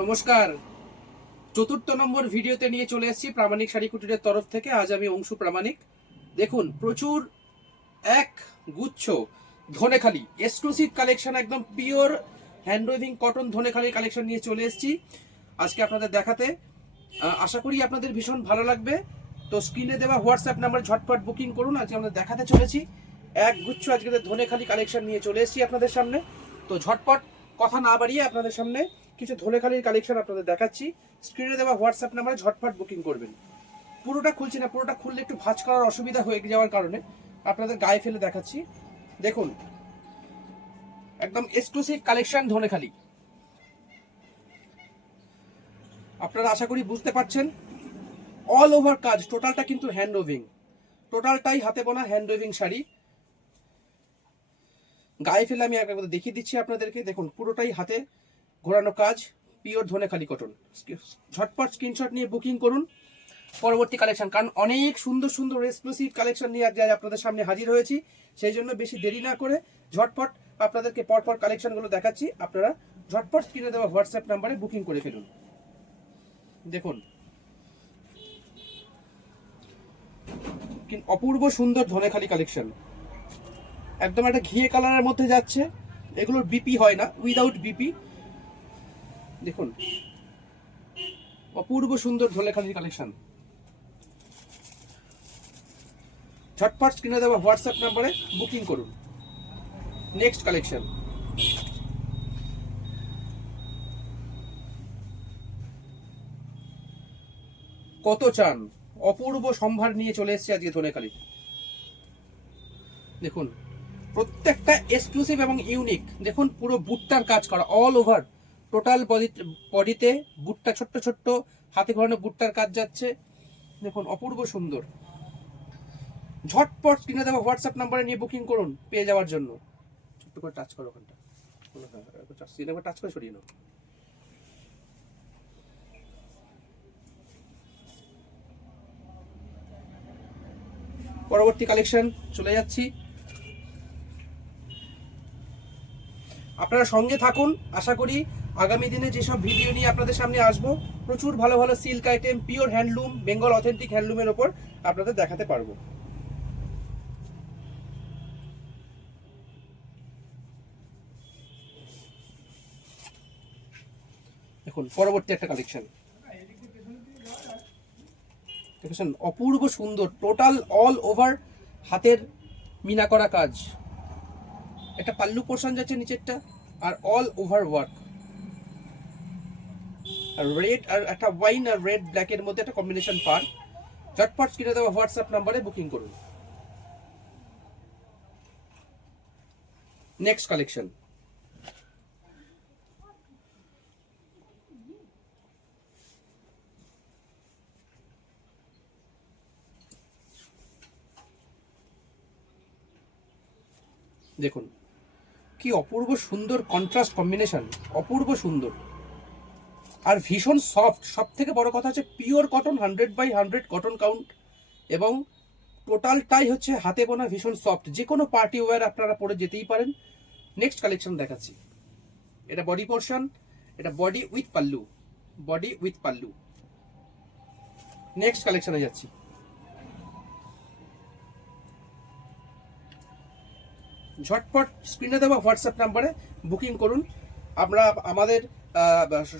নমস্কার। চতুর্থ নম্বর ভিডিওতে নিয়ে চলে এসেছি প্রামাণিক শাড়ি কুটিরের তরফ থেকে। আজ আমি অংশু প্রামাণিক। দেখুন, প্রচুর এক গুচ্ছ ধনেখালি এক্সক্লুসিভ কালেকশন, একদম পিওর হ্যান্ডওয়েভিং কটন ধনেখালি কালেকশন নিয়ে চলে এসেছি আজকে আপনাদের দেখাতে। আশা করি আপনাদের ভীষণ ভালো লাগবে। তো স্ক্রিনে দেওয়া হোয়াটসঅ্যাপ নাম্বার ঝটপট বুকিং করুন। আজকে আমরা দেখাতে চলেছি এক গুচ্ছ আজকে ধনেখালি কালেকশন নিয়ে চলে এসেছি আপনাদের সামনে। তো ঝটপট কথা না বাড়িয়ে আপনাদের সামনে কিছু ধনেখালির কালেকশন আপনাদের দেখাচ্ছি। স্ক্রিনে দেওয়া হোয়াটসঅ্যাপ নাম্বারে ঝটপট বুকিং করবেন। পুরোটা খুলছি না, পুরোটা খুললে একটু ভাঁজ করার অসুবিধা হয়ে যাওয়ার কারণে আপনাদের গায়ে ফেলে দেখাচ্ছি। দেখুন, একদম এক্সক্লুসিভ কালেকশন ধনেখালি। আপনারা আশা করি বুঝতে পারছেন। অল ওভার কাজ, টোটালটা কিন্তু হ্যান্ড ওয়েভিং, টোটালটাই হাতে বোনা হ্যান্ড ওয়েভিং শাড়ি। গায়ে ফেলে আমি একবার দেখিয়ে দিচ্ছি আপনাদেরকে। দেখুন, পুরোটাই হাতে ঘোরানো কাজ, পিওর ধনেখালি কটন। ঝটপট স্ক্রিনশট নিয়ে বুকিং করুন পরবর্তী কালেকশন, কারণ অনেক সুন্দর সুন্দর এক্সক্লুসিভ কালেকশন নিয়ে আজ আপনাদের সামনে হাজির হয়েছি। সেই জন্য বেশি দেরি না করে ঝটপট আপনাদেরকে পরপর কালেকশনগুলো দেখাচ্ছি। আপনারা ঝটপট স্ক্রিনে দেওয়া হোয়াটসঅ্যাপ নাম্বারে বুকিং করে ফেলুন। দেখুন, অপূর্ব সুন্দর ধনেখালি কালেকশন, একদম একটা ঘিয়ে কালারের মধ্যে যাচ্ছে। এগুলোর বিপি হয় না, উইদাউট বিপি। দেখুন, অপূর্ব সুন্দর ধনেখালি কালেকশন। ঝটপট স্ক্রিনে দেওয়া হোয়াটসঅ্যাপ নাম্বারে বুকিং করুন। নেক্সট কালেকশন, কত চান, অপূর্ব সম্ভার নিয়ে চলে এসেছে আজকে ধনেখালি। দেখুন, প্রত্যেকটা এক্সক্লুসিভ এবং ইউনিক। দেখুন, পুরো বুটটার কাজ করা, অল ওভার টোটাল বডিতে বুটটা, ছোট্ট ছোট্ট হাতে ঘোরানো বুটটার কাজ যাচ্ছে। দেখুন, অপূর্ব সুন্দর। ঝটপট স্ক্রিনে দেওয়া হোয়াটসঅ্যাপ নাম্বারে নিয়ে বুকিং করুন পেয়ে যাওয়ার জন্য। ছোট্ট করে টাচ করো ওখানটা, টাচ করে সরিয়ে নাও। পরবর্তী কালেকশন চলে যাচ্ছি। আপনারা সঙ্গে থাকুন। আশা করি আগামী দিনে যেসব ভিডিও নিয়ে আপনাদের সামনে আসবো, প্রচুর ভালো ভালো silk item, pure handloom, Bengal authentic হ্যান্ডলুমের ওপর আপনাদের দেখাতে পারবো। দেখুন, পরবর্তী একটা কালেকশন দেখেছেন, অপূর্ব সুন্দর, টোটাল অল ওভার হাতের মিনা করা কাজ। একটা পাল্লু পোর্শন যাচ্ছে নিচেরটা, আর অল ওভার ওয়ার্ক। রেড আর একটা ওয়াইন আর রেড ব্ল্যাকের মধ্যে একটা কম্বিনেশন পার। ঝটপট স্ক্রিনে দেওয়া হোয়াটসঅ্যাপ নাম্বারে বুকিং করুন। নেক্সট কালেকশন, দেখুন কি অপূর্ব সুন্দর কন্ট্রাস্ট কম্বিনেশন, অপূর্ব সুন্দর আর ভীষণ সফট। সব থেকে বড় কথা হচ্ছে পিওর কটন, 100/100 কটন কাউন্ট, এবং টোটালটাই হচ্ছে হাতে বোনা, ভীষণ সফট। যে কোনো পার্টি ওয়্যার আপনারা পরে যেতেই পারেন। নেক্সট কালেকশন দেখাচ্ছি। এটা বডি পোর্শন, এটা body with pallu, body with pallu. Next কালেকশনে যাচ্ছি। ঝটপট স্ক্রিনে দেওয়া হোয়াটসঅ্যাপ নাম্বারে বুকিং করুন। আমরা আমাদের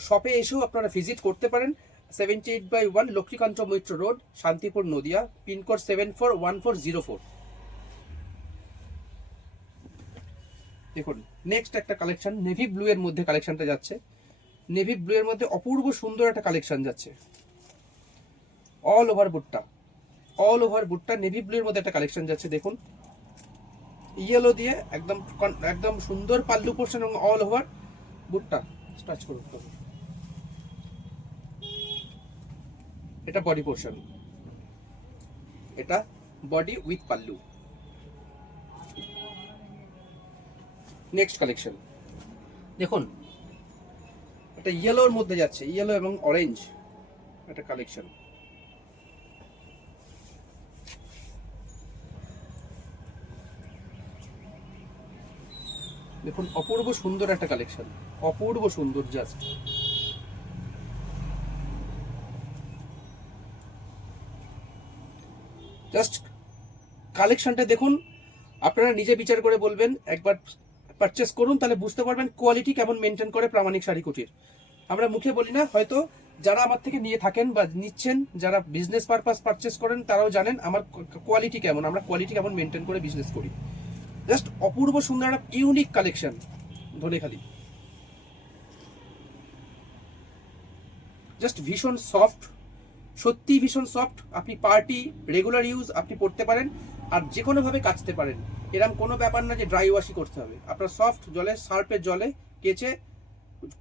শপে এসেও আপনারা ভিজিট করতে পারেন। 78/1 লক্ষ্মীকান্ত মৈত্র রোড, শান্তিপুর, নদিয়া, পিনকোড 741404। দেখুন, নেক্সট একটা কালেকশন, নেভি ব্লু এর মধ্যে কালেকশনটা যাচ্ছে। নেভি ব্লু এর মধ্যে অপূর্ব সুন্দর একটা কালেকশন যাচ্ছে। অল ওভার বুটটা, অল ওভার বুটটা নেভি ব্লু এর মধ্যে একটা কালেকশন যাচ্ছে। দেখুন, ইয়েলো দিয়ে একদম একদম সুন্দর পাল্লু পোর্শন এবং অল ওভার বুটটা। স্টাচ করুন। এটা বডি পোর্শন, এটা body with pallu. Next collection দেখুন, এটা ইয়েলোর মধ্যে যাচ্ছে, ইয়েলো এবং অরেঞ্জ একটা কালেকশন। দেখুন, অপূর্ব সুন্দর একটা কালেকশন, অপূর্ব সুন্দর। জাস্ট জাস্ট কালেকশনটা দেখুন, আপনারা নিজে বিচার করে বলবেন, একবার পারচেস করুন তাহলে বুঝতে পারবেন কোয়ালিটি কেমন মেনটেন করে প্রামাণিক শাড়ি কুটির। আমরা মুখে বলি না, হয়তো যারা আমার থেকে নিয়ে থাকেন বা নিচ্ছেন, যারা বিজনেস পারপাস পারচেস করেন তারাও জানেন আমার কোয়ালিটি কেমন, আমরা কোয়ালিটি কেমন মেনটেন করে বিজনেস করি। জাস্ট অপূর্ব সুন্দর একটা ইউনিক কালেকশন ধনেখালি, জাস্ট ভীষণ সফট, সত্যি ভীষণ সফট। আপনি পার্টি রেগুলার ইউজ আপনি পড়তে পারেন, আর যে কোনো ভাবে কাচতে পারেন। এরকম কোনো ব্যাপার না যে ড্রাই ওয়াশই করতে হবে। আপনার সফট জলে, সার্ফের জলে কেচে,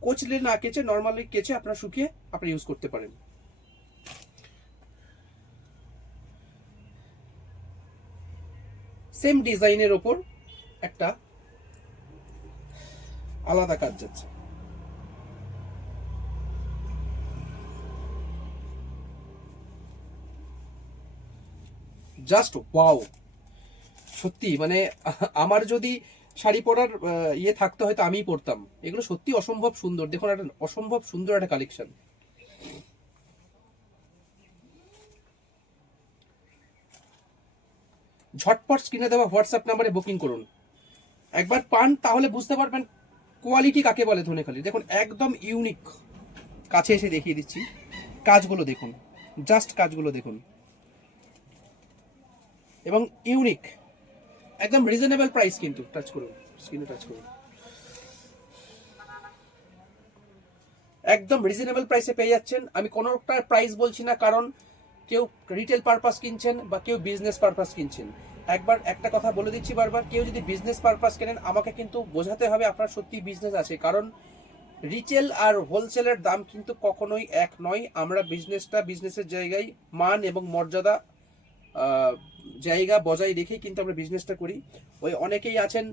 কোচলে না কেচে নর্মালি কেচে আপনার শুকিয়ে আপনি ইউজ করতে পারেন। সেম ডিজাইনের ওপর একটা আলাদা কাজ যাচ্ছে। জাস্ট ওয়াও, সত্যি মানে আমার যদি শাড়ি পরার ইয়ে থাকতো হয়তো আমিই পরতাম। এগুলো সত্যি অসম্ভব সুন্দর, দেখুন একটা অসম্ভব সুন্দর একটা কালেকশন। ঝটপট স্ক্রিনে দেওয়া হোয়াটসঅ্যাপ নাম্বারে বুকিং করুন। একবার পান তাহলে বুঝতে পারবেন কোয়ালিটি কাকে বলে ধনেখালি। দেখুন একদম ইউনিক, কাছে এসে দেখিয়ে দিচ্ছি কাজগুলো দেখুন, জাস্ট কাজগুলো দেখুন, এবং ইউনিক, একদম রিজনেবল প্রাইস কিন্তু। টাচ করুন, স্ক্রিনে টাচ করুন, একদম রিজনেবল প্রাইসে পেয়ে যাচ্ছেন। আমি কোনোটা প্রাইস বলছি না, কারণ কেউ রিটেল পারপাস কিনছেন বা কেউ বিজনেস পারপাস কিনছেন। একবার একটা কথা বলে দিচ্ছি বারবার, কেউ যদি বিজনেস পারপাস কেনেন আমাকে কিন্তু বোঝাতে হবে আপনার সত্যি বিজনেস আছে, কারণ রিটেল আর হোলসেলের দাম কিন্তু কখনোই এক নয়। আমরা বিজনেসের জায়গায় মান এবং মর্যাদা জায়গা বজায় রেখেই কিন্তু আমরা বিজনেসটা করি। ওই অনেকেই আছেন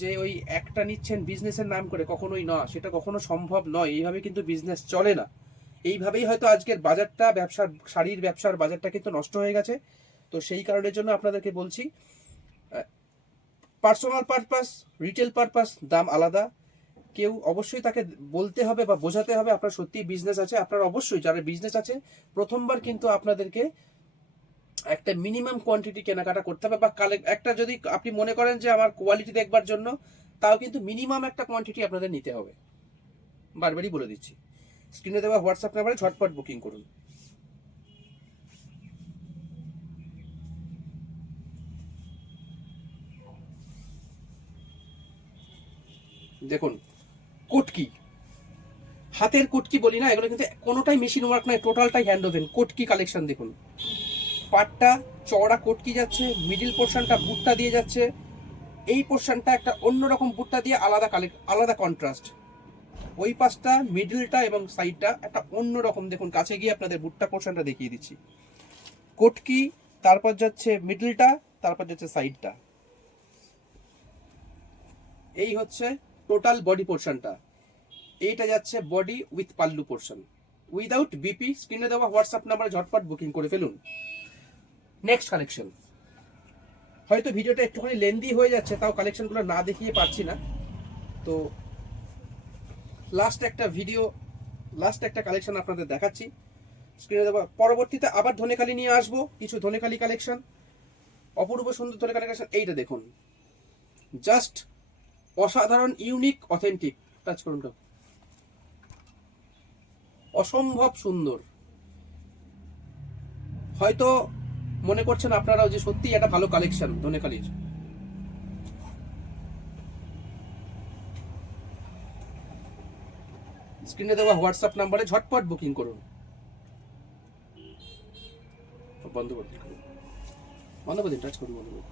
যে ওই একটা নিচ্ছেন বিজনেসের নাম করে, কখনোই না, সেটা কখনো সম্ভব নয়। এইভাবে কিন্তু বিজনেস চলে না। এইভাবেই হয়তো আজকের বাজারটা, ব্যবসার শাড়ির ব্যবসার বাজারটা কিন্তু নষ্ট হয়ে গেছে। তো সেই কারণের জন্য আপনাদেরকে বলছি, পার্সোনাল পারপাস, রিটেল পারপাস দাম আলাদা। কেউ অবশ্যই তাকে বলতে হবে বা বোঝাতে হবে আপনার সত্যি বিজনেস আছে। আপনার অবশ্যই যারা বিজনেস আছে প্রথমবার কিন্তু আপনাদেরকে একটা মিনিমাম কোয়ান্টিটি কেনাকাটা করতে হবে, বা একটা যদি আপনি মনে করেন যে আমার কোয়ালিটি দেখবার জন্য, তাও কিন্তু মিনিমাম একটা কোয়ান্টিটি আপনাদের নিতে হবে। বারবারই বলে দিচ্ছি, স্ক্রিনে দেওয়া হোয়াটসঅ্যাপ নাম্বারে ঝটপট বুকিং করুন। দেখুন কোটকি, হাতের কোটকি বলি না, এগুলো কিন্তু কোনোটাই মেশিন ওয়ার্ক নয়, টোটালটাই হ্যান্ড ওভেন কোটকি কালেকশন। দেখুন পাটটা চওড়া কোটকি যাচ্ছে, মিডিল পোর্শনটা বুটটা দিয়ে যাচ্ছে, এই পোর্শনটা একটা অন্যরকম বুটটা দিয়ে আলাদা কন্ট্রাস্ট। ওই পাশটা মিডলটা এবং সাইডটা একটা অন্যরকম। দেখুন কাছে গিয়ে আপনাদের বুটটা পোর্শনটা দেখিয়ে দিচ্ছি। কোটকি, তারপর যাচ্ছে মিডলটা, তারপর যাচ্ছে সাইডটা। এই হচ্ছে টোটাল বডি পোর্শনটা। এইটা যাচ্ছে body with pallu portion, without BP. স্ক্রিনে দেওয়া হোয়াটসঅ্যাপ নাম্বারে ঝটপট বুকিং করে ফেলুন। নেক্সট কালেকশন, হয়তো ভিডিওটা একটুখানি লেন্দি হয়ে যাচ্ছে, তাও কালেকশনগুলো না দেখিয়ে পারছি না। তো লাস্ট একটা কালেকশন আপনাদের দেখাচ্ছি স্ক্রিনে দেওয়া। পরবর্তীতে আবার ধনেখালি নিয়ে আসবো, কিছু ধনেখালি কালেকশন, অপূর্ব সুন্দর ধনেখালি কালেকশন। এইটা দেখুন, জাস্ট অসাধারণ, ইউনিক, অথেন্টিক। টাচ করুন, অসম্ভব সুন্দর। হয়তো মনে করছেন আপনারাও যে সত্যি একটা ভালো কালেকশন ধনেখালির। স্ক্রিনে দেওয়া হোয়াটসঅ্যাপ নাম্বারে ঝটপট বুকিং করুন। বন্ধ করে দিন, টাচ করুন, বন্ধ করুন।